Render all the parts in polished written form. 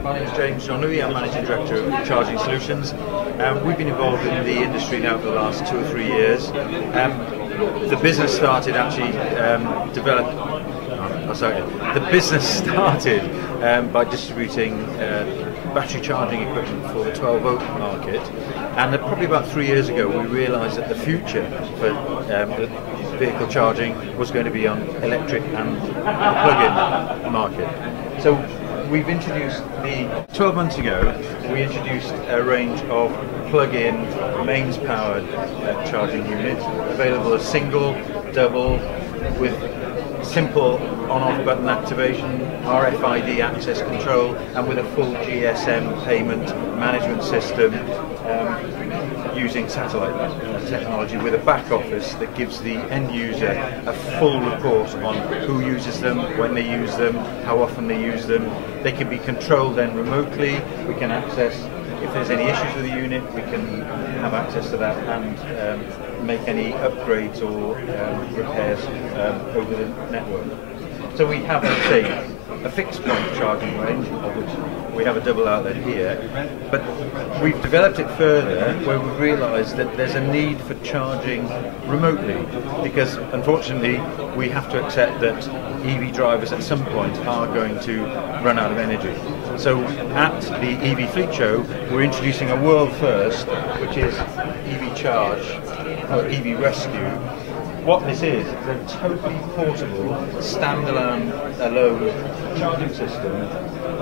My name is James Jean-Louis. I'm Managing Director of Charging Solutions. We've been involved in the industry now for the last 2 or 3 years. The business started by distributing battery charging equipment for the 12-volt market, and probably about 3 years ago we realised that the future for the vehicle charging was going to be on electric and plug-in market. So we've introduced 12 months ago, we introduced a range of plug-in, mains-powered charging units, available as single, double, with simple on-off button activation, RFID access control, and with a full GSM payment management system using satellite technology, with a back office that gives the end user a full report on who uses them, when they use them, how often they use them. They can be controlled then remotely. We can access, if there's any issues with the unit, we can have access to that and make any upgrades or repairs over the network. So we have, let's say, a fixed point charging range, of which we have a double outlet here, but we've developed it further where we've realised that there's a need for charging remotely, because unfortunately we have to accept that EV drivers at some point are going to run out of energy. So at the EV Fleet Show we're introducing a world first, which is EV Charge, or EV Rescue. What this is a totally portable, standalone charging system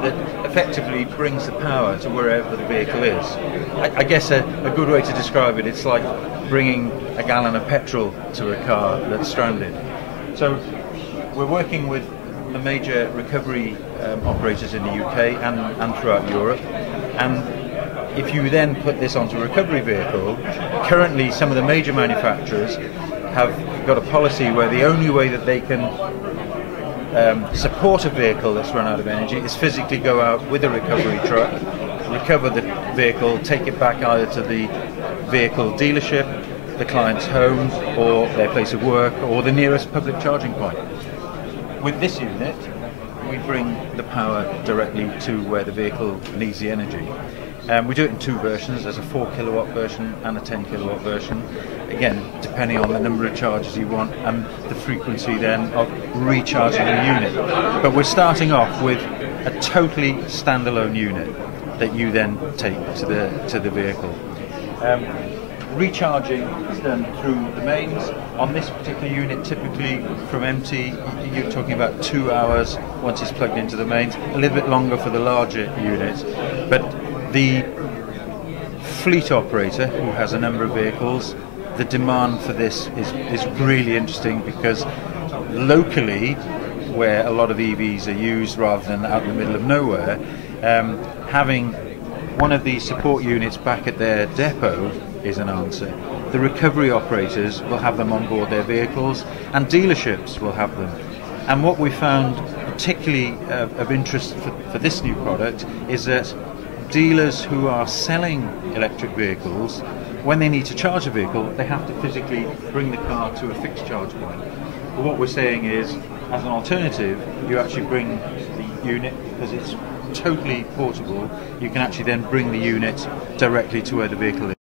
that effectively brings the power to wherever the vehicle is. I guess a good way to describe it, it's like bringing a gallon of petrol to a car that's stranded. So we're working with the major recovery operators in the UK and throughout Europe, and if you then put this onto a recovery vehicle, currently some of the major manufacturers have got a policy where the only way that they can support a vehicle that's run out of energy is physically go out with a recovery truck, recover the vehicle, take it back either to the vehicle dealership, the client's home, or their place of work, or the nearest public charging point. With this unit, we bring the power directly to where the vehicle needs the energy. We do it in 2 versions. There's a 4 kilowatt version and a 10 kilowatt version, again depending on the number of charges you want and the frequency then of recharging the unit. But we're starting off with a totally standalone unit that you then take to the vehicle. Recharging is done through the mains. On this particular unit, typically from empty, you're talking about 2 hours once it's plugged into the mains, a little bit longer for the larger units. But the fleet operator, who has a number of vehicles, the demand for this is really interesting, because locally, where a lot of EVs are used rather than out in the middle of nowhere, having one of these support units back at their depot is an answer. The recovery operators will have them on board their vehicles, and dealerships will have them. And what we found particularly of interest for this new product is that dealers who are selling electric vehicles, when they need to charge a vehicle, they have to physically bring the car to a fixed charge point. But what we're saying is, as an alternative, you actually bring the unit, because it's totally portable, you can actually then bring the unit directly to where the vehicle is.